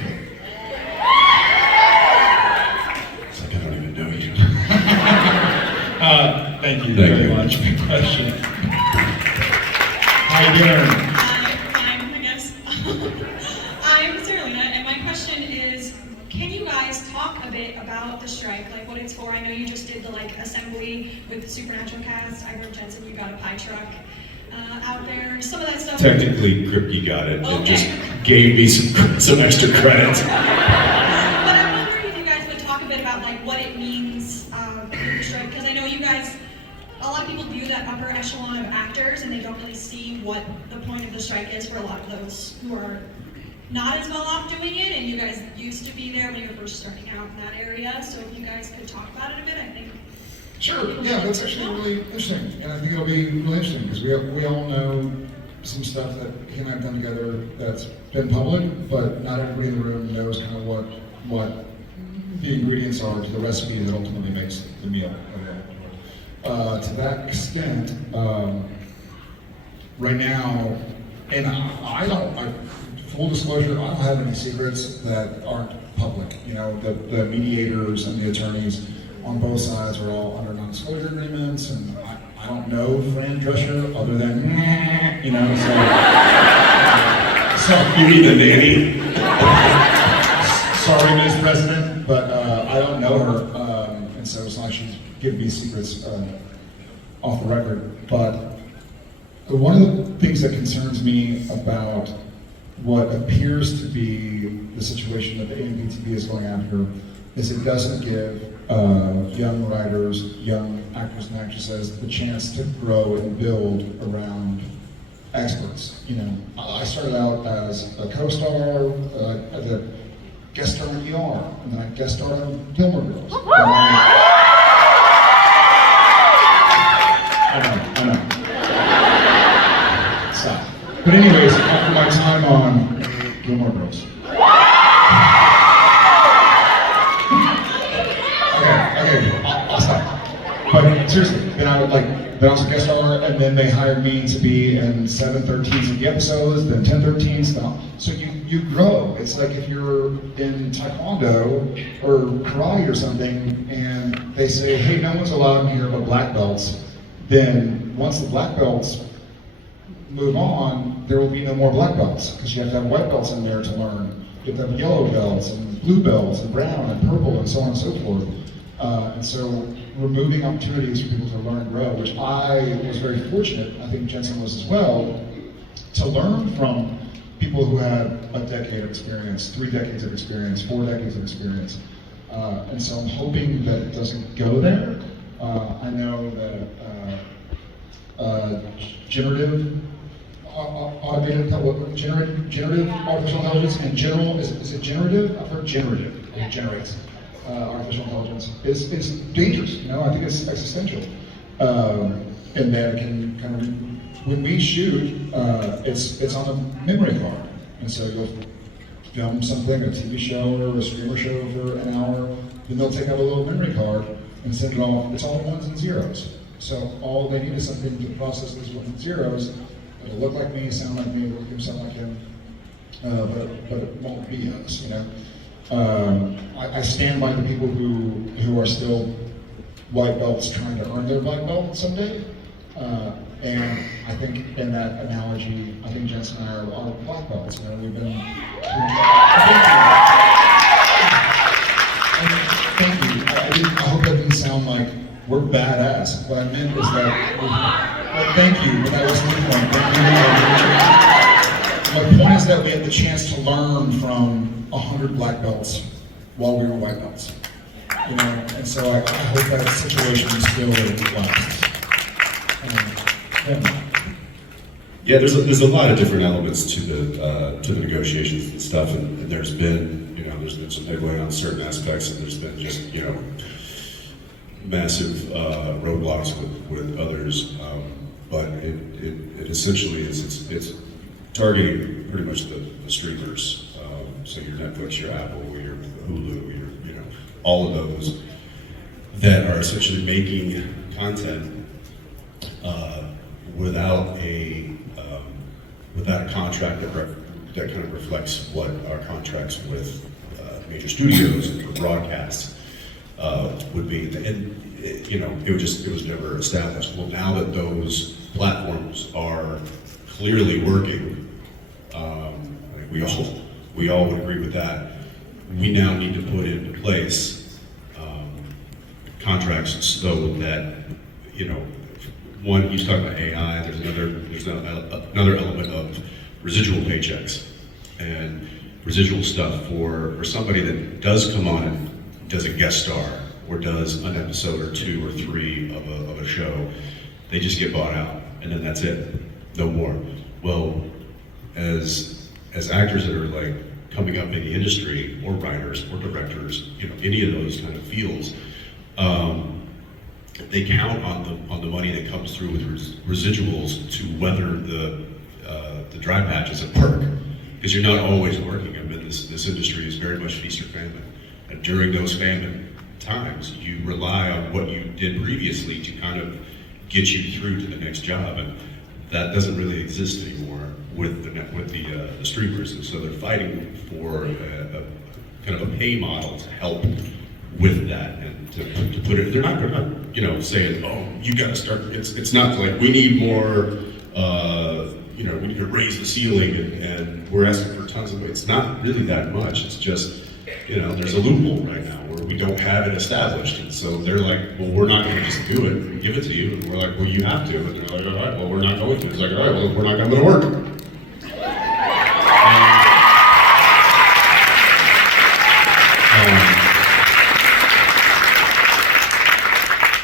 It's like I don't even know you. Thank you Thank very you. much for your question. How you doing? Fine, I guess. I'm Saralina, and my question is, can you guys talk a bit about the strike, like what it's for? I know you just did the like assembly with the Supernatural cast. I heard Jensen, you got a pie truck out there. Some of that stuff. Technically, Kripke got it. Okay. It just gave me some extra credit. But I'm wondering if you guys would talk a bit about like what it means in the strike, because I know you guys, a lot of people view that upper echelon of actors and they don't really see what the point of the strike is for a lot of those who are not as well off doing it, and you guys used to be there when you were first starting out in that area, so if you guys could talk about it a bit, I think. Sure, yeah, that's actually really interesting, and I think it'll be really interesting, because we all know some stuff that he and I have done together that's been public, but not everybody in the room knows kind of what the ingredients are to the recipe that ultimately makes the meal. To that extent, right now, and full disclosure, I don't have any secrets that aren't public. You know, the mediators and the attorneys on both sides are all under non-disclosure agreements, and I don't know Fran Drescher other than, you know, so You mean the nanny? sorry, Ms. President, but I don't know her, and so it's not like she's giving me secrets off the record. But one of the things that concerns me about what appears to be the situation that the AMPTP is going after is it doesn't give young writers, young actors and actresses the chance to grow and build around experts. You know, I started out as a co-star, as a guest star in ER, and then I guest starred on Gilmore Girls. I know. Stop. But anyways, after my time on Gilmore Girls. Okay, I'll stop. But seriously, then I was a guest star, and then they hired me to be in 7/13s of the episodes, then 10/13s. So you grow. It's like if you're in Taekwondo or karate or something, and they say, hey, no one's allowed in here but black belts. Then once the black belts move on, there will be no more black belts, because you have to have white belts in there to learn. You have to have yellow belts and blue belts and brown and purple and so on and so forth. And so removing opportunities for people to learn and grow, which I was very fortunate, I think Jensen was as well, to learn from people who had a decade of experience, 3 decades of experience, 4 decades of experience. And so I'm hoping that it doesn't go there. I know that generative artificial intelligence in general, is it generative? I've heard generative, it generates artificial intelligence. It's dangerous, you know, I think it's existential. And that it can kind of, when we shoot, it's on a memory card. And so you'll film something, a TV show or a streamer show for an hour, then they'll take out a little memory card and send it off. It's all ones and zeros. So all they need is something to process those ones and zeros. It'll look like me, sound like me, look him, sound like him, but it won't be us, you know. I stand by the people who are still white belts trying to earn their black belt someday. And I think in that analogy, I think Jensen and I are black belts. You know, we've been. Thank you. I hope that didn't sound like we're badass. What I meant is that, thank you, but that wasn't the point. My point is that we had the chance to learn from 100 black belts while we were white belts. You know, and so I hope that situation still lasts. Yeah, there's a lot of different elements to the negotiations and stuff, and there's been, you know, there's been some headway on certain aspects, and there's been just, you know, massive roadblocks with others, but it essentially is it's targeting pretty much the streamers. So your Netflix, your Apple, your Hulu, your, you know, all of those that are essentially making content without a contract that kind of reflects what our contracts with major studios and broadcasts would be, and you know, it was never established. Well, now that those platforms are clearly working, I think we all would agree with that. we now need to put into place contracts so that, you know, one, he's talking about AI, there's another element of residual paychecks and residual stuff for somebody that does come on and does a guest star or does an episode or 2 or 3 of a show. They just get bought out and then that's it, no more. Well, as actors that are like coming up in the industry, or writers or directors, you know, any of those kind of fields, they count on the money that comes through with residuals to weather the dry patches of perk, because you're not always working. I mean, this industry is very much feast or famine, and during those famine times, you rely on what you did previously to kind of get you through to the next job, and that doesn't really exist anymore with the streamers, and so they're fighting for a kind of a pay model to help with that, and to put it. They're not, you know, saying, oh, you got to start. It's not like we need more. You know, we need to raise the ceiling, and we're asking for tons of. It's not really that much. It's just, you know, there's a loophole right now where we don't have it established, and so they're like, well, we're not going to just do it and give it to you, and we're like, well, you have to, and they're like, all right, well, we're not going to. It's like, all right, well, we're not going to work.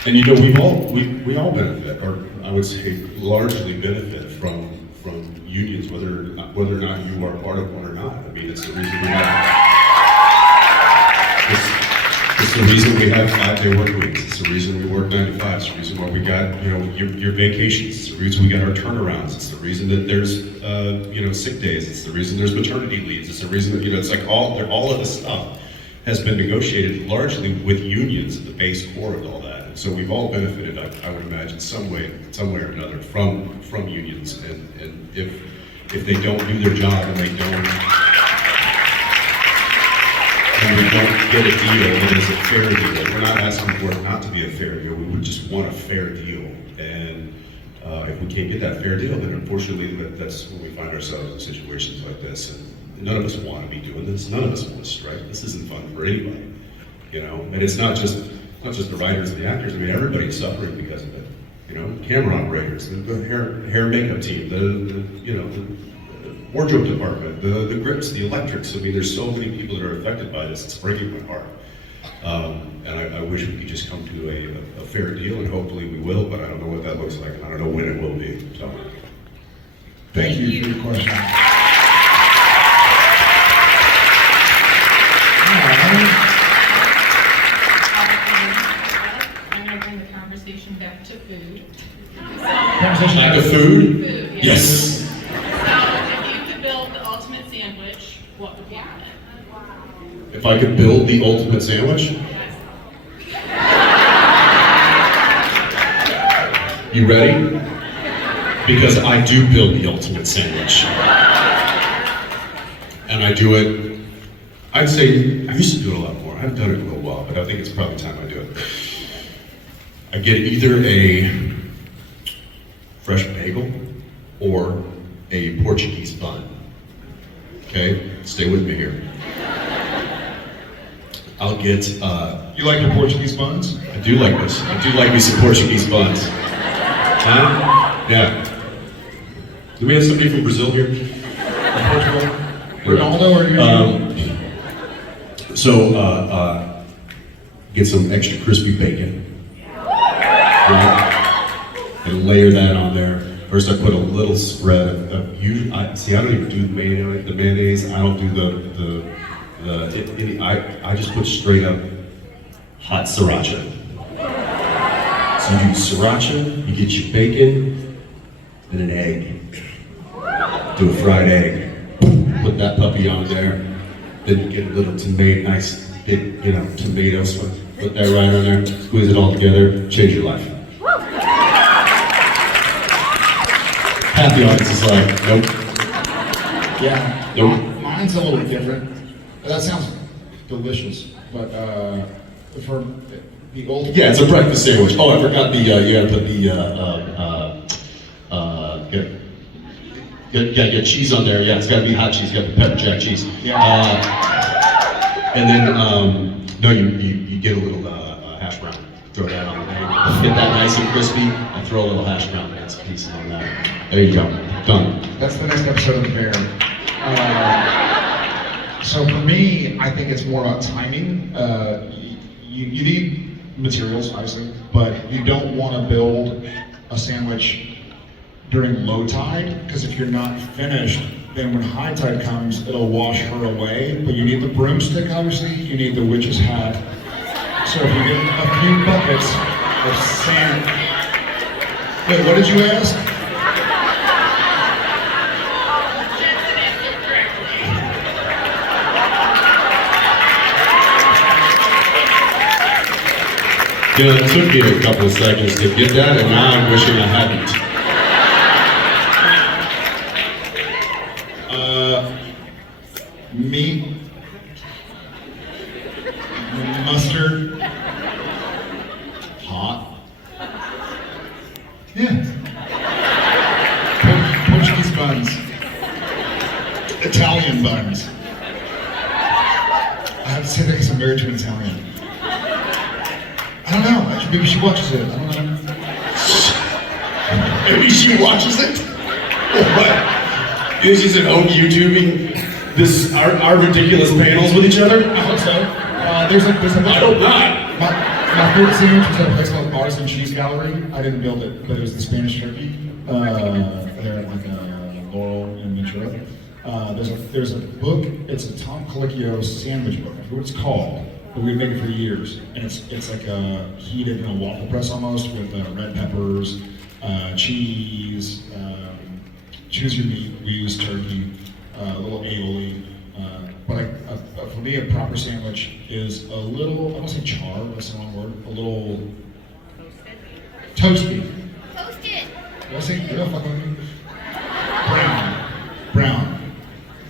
And you know, we all benefit, or I would say largely benefit from unions, whether or not you are part of one or not. I mean, it's the reason we have. It's the reason we have 5-day work weeks. It's the reason we work 9 to 5. It's the reason why we got, you know, your vacations. It's the reason we got our turnarounds. It's the reason that there's you know, sick days. It's the reason there's maternity leaves. It's the reason that, you know, it's like all of this stuff has been negotiated largely with unions at the base core of all that. And so we've all benefited, I would imagine, some way or another from unions. And if they don't do their job and we don't get a deal that is a fair deal, we're not asking for it not to be a fair deal. We would just want a fair deal. And if we can't get that fair deal, then unfortunately that's when we find ourselves in situations like this. And none of us want to be doing this. None of us want to strike. This isn't fun for anybody, you know. And it's not just the writers and the actors. I mean, everybody's suffering because of it. You know, camera operators, the hair makeup team, the wardrobe department, the grips, the electrics. I mean, there's so many people that are affected by this. It's breaking my heart. And I wish we could just come to a fair deal, and hopefully we will. But I don't know what that looks like, and I don't know when it will be. So, Thank you for your question. I'm going to bring the conversation back to food. conversation back to food? Food, Yes. So, if you could build the ultimate sandwich, what would be on it? If I could build the ultimate sandwich? You ready? Because I do build the ultimate sandwich. And I do it, I'd say, I used to do it a lot more. I haven't done it in a little while, but I think it's probably time I do it. I get either a fresh bagel or a Portuguese bun. Okay, stay with me here. I'll get, You like your Portuguese buns? I do like this. I do like me some Portuguese buns. Huh? Yeah. Do we have somebody from Brazil here? Portugal? Ronaldo or you? Get some extra crispy bacon. Right? And layer that on there. First I put a little spread of usually, I don't even do the mayonnaise. I don't do I just put straight up hot sriracha. So you do sriracha, you get your bacon, and an egg. Do a fried egg. Put that puppy on there. Then you get a little tomato, nice big, tomato. So put that right on there. Squeeze it all together. Change your life. Half the audience is like, nope. Yeah. Nope. Mine's a little different. That sounds delicious, but for the old. Yeah, it's a breakfast sandwich. Oh, I forgot you gotta put get cheese on there. Yeah, it's gotta be hot cheese. Gotta be pepper jack cheese. Yeah. And then, no, you get a little hash brown. Throw that on there. Get that nice and crispy, and throw a little hash brown pieces on that. There you go. Done. That's the next episode of The Bear. So for me, I think it's more about timing. You need materials, obviously, but you don't want to build a sandwich during low tide, because if you're not finished, then when high tide comes, it'll wash her away. But you need the broomstick, obviously. You need the witch's hat. So if you get a few buckets of sand. Wait, what did you ask? You know, it took me a couple of seconds to get that, and now I'm wishing I hadn't. Meat, mustard, hot. Yeah. Portuguese buns, Italian buns. I have to say that because I'm married to an Italian. I don't know. Maybe she watches it. I don't know. Maybe she watches it? What? She's at home YouTubing our ridiculous panels with each other? I hope so. There's a I hope not. My favorite sandwich was at a place called Artisan Cheese Gallery. I didn't build it, but it was the Spanish turkey. There at like Laurel in Ventura. There's a book. It's a Tom Colicchio sandwich book. I forget what it's called. But we've been making it for years, and it's like heated in a waffle press almost with red peppers, cheese. Choose your meat. We use turkey, a little aioli. But for me, a proper sandwich is a little. I don't say char. That's the wrong word. A little toasty. Toasted. Did I say? Did I fuck with me? Brown.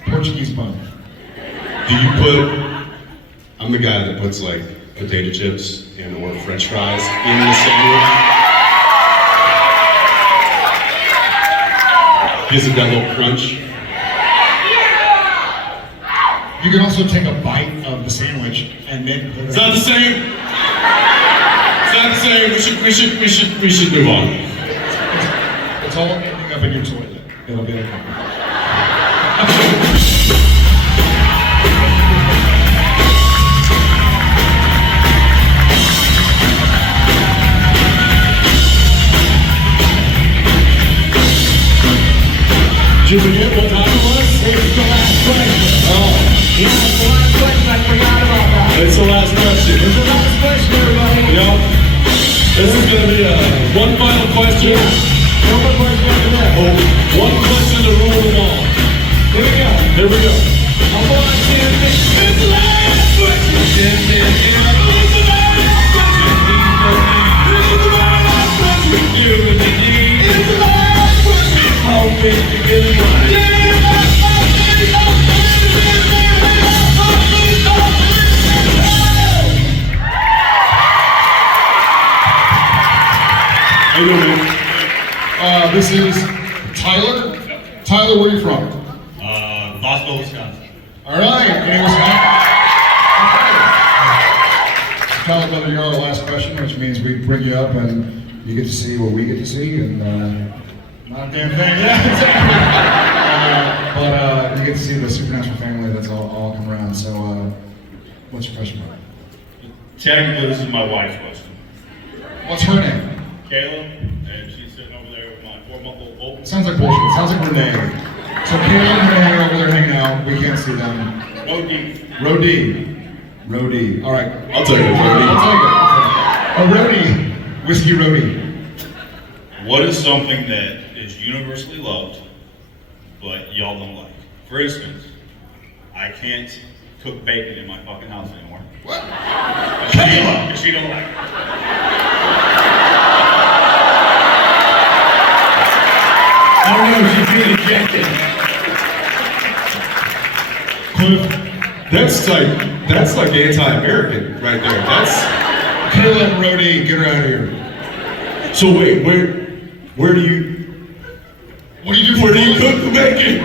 Portuguese bun. Do you put? I'm the guy that puts like potato chips and or French fries in the sandwich. Gives it that little crunch. You can also take a bite of the sandwich and then put it. It's not the same. It's not the same. We should move on. It's all ending up in your toilet. It'll be okay. Did you forget what time it was? It's the last question. Oh. Yeah, it's the last question. I forgot about that. It's the last question. It's the last question, everybody. Yep. This is going to be one final question. Yeah. One more question after that. Oh, one question to rule them all. Here we go. Here we go. I want to it's the last question. It's the last question. It's the last question. It's the last question. It's the last question. How big you get it right? How you doing, man? This is Tyler. Tyler, where are you from? Boswell, Wisconsin. All right, in Wisconsin. Okay. Tyler, brother, you're our last question, which means we bring you up and you get to see what we get to see, and not a damn thing. Yeah, exactly. But you get to see the supernatural family that's all come around. So, what's your question, brother? Technically, this is my wife's question. What's her name? Kayla, and she's sitting over there with my 4-month-old Hope. Sounds like bullshit. It sounds like Renee. So Kayla and Renee are over there hanging out. We can't see them. Roadie. All right. I'll take it. I'll take it. A roadie. Whiskey roadie. What is something that is universally loved, but y'all don't like? For instance, I can't cook bacon in my fucking house anymore. What? Kayla! She don't like it. I don't know, she's being ejected. Cliff, that's like anti-American right there. That's Kayla and Roadie, get her out of here. so. Wait, where do you cook the bacon?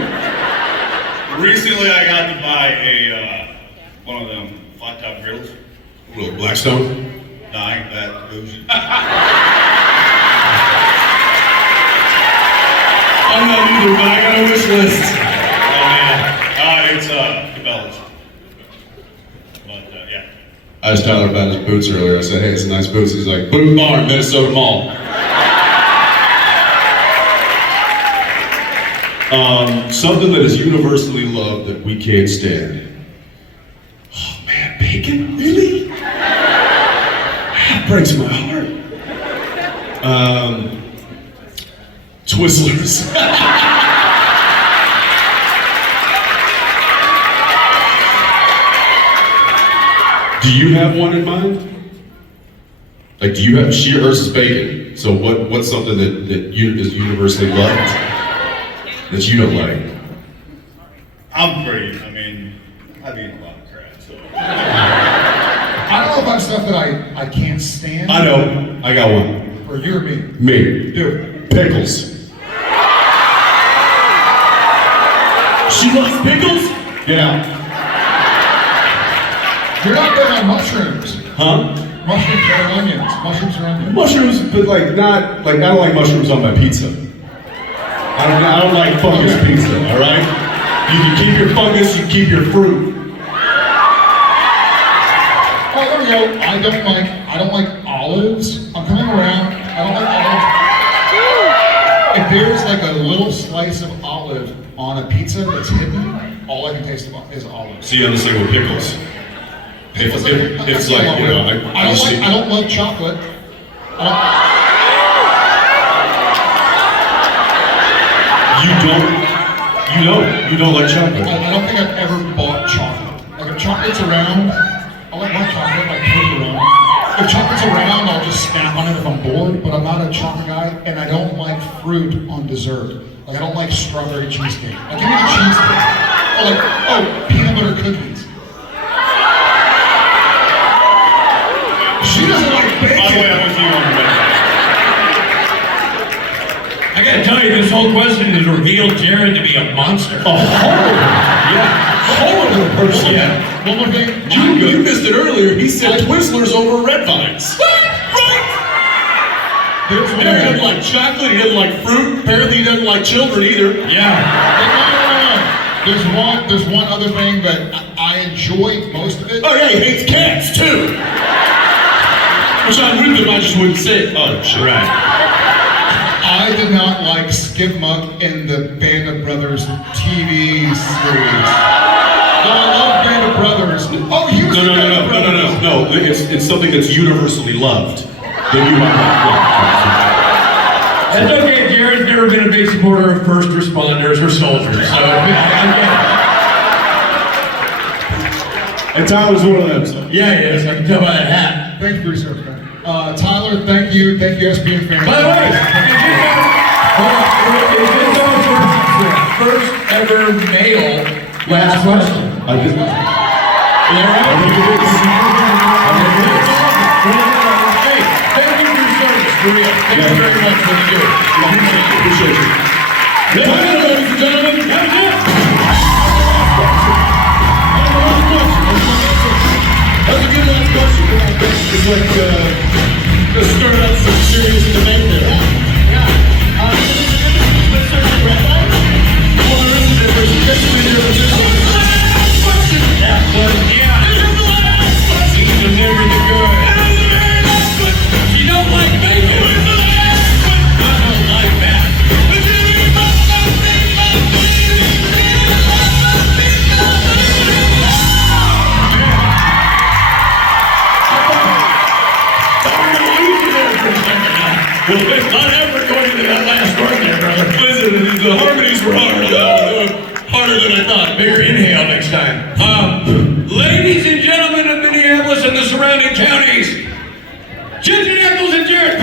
Recently, I got to buy one of them flat top grills. Little Blackstone. No, I ain't that bougie. I'm not either, but I got a wish list. Oh man, it's Cabela's. But yeah. I asked Tyler about his boots earlier. I said, hey, it's a nice boots. He's like, Boot Barn, Minnesota Mall. Something that is universally loved that we can't stand. Oh man, bacon? Really? That breaks my heart. Twizzlers. Do you have one in mind? Like, do you have, she or hers is bacon. So what's something that is universally loved that you don't like? I'm pretty, I mean, I've eaten a lot of crap, so. I don't know about stuff that I can't stand. I know, I got one. Or you or me? Me. Do it. Pickles. She loves pickles? Yeah. You're not big on mushrooms. Huh? Mushrooms or onions. Mushrooms or onions. Mushrooms, but like not, like I don't like mushrooms on my pizza. I don't like fungus pizza, all right? You can keep your fungus, you keep your fruit. Oh, there we go. I don't like olives. I'm coming around. I don't like olives. If there's like a little slice of olive on a pizza that's hidden, all I can taste is olives. See, I'm the same with pickles. It's like, you know, I don't like chocolate. You don't like chocolate. I don't think I've ever bought chocolate. Like if chocolate's around, I like my chocolate, like put it around. If chocolate's around, I'll just snap on it if I'm bored, but I'm not a chocolate guy, and I don't like fruit on dessert. Like I don't like strawberry cheesecake. I can eat a cheesecake. Or like, peanut butter cookies. She doesn't like bacon. By the way, I'm with you on the I gotta tell you, this whole question has revealed Jared to be a monster. A horrible person. Yeah. One more thing. You missed it earlier. He said Twizzlers over Red Vines. Right? He doesn't like chocolate, he doesn't like fruit, apparently he doesn't like children either. Yeah. No. There's one other thing, but I enjoy most of it. Oh yeah, he hates cats too. Which I'm with him, I just wouldn't say it. Oh, shit. Right. I did not like Skip Muck in the Band of Brothers TV series. No, I love Band of Brothers. Oh, he was No. It's something that's universally loved. That you might That's okay, Jared's never been a big supporter of first responders or soldiers, so I get it. And Tyler's one of them. So. Yeah, he is. I can tell by that hat. Thank you for your service, man. Tyler, thank you, SBN fans. By the way, first ever male last question. I did. Hey, thank you for your service, for real. Thank you very much for what you do. Appreciate you. Ladies and gentlemen, that was it. That's a good last question. It's like, let's start out some serious debate there. You don't like bacon? I don't like that. Well, let's not ever go into that last word there, brother. Listen, the harmonies were harder than I thought. Bigger inhale next time. Ladies and gentlemen of Minneapolis and the surrounding counties, Jensen and Jared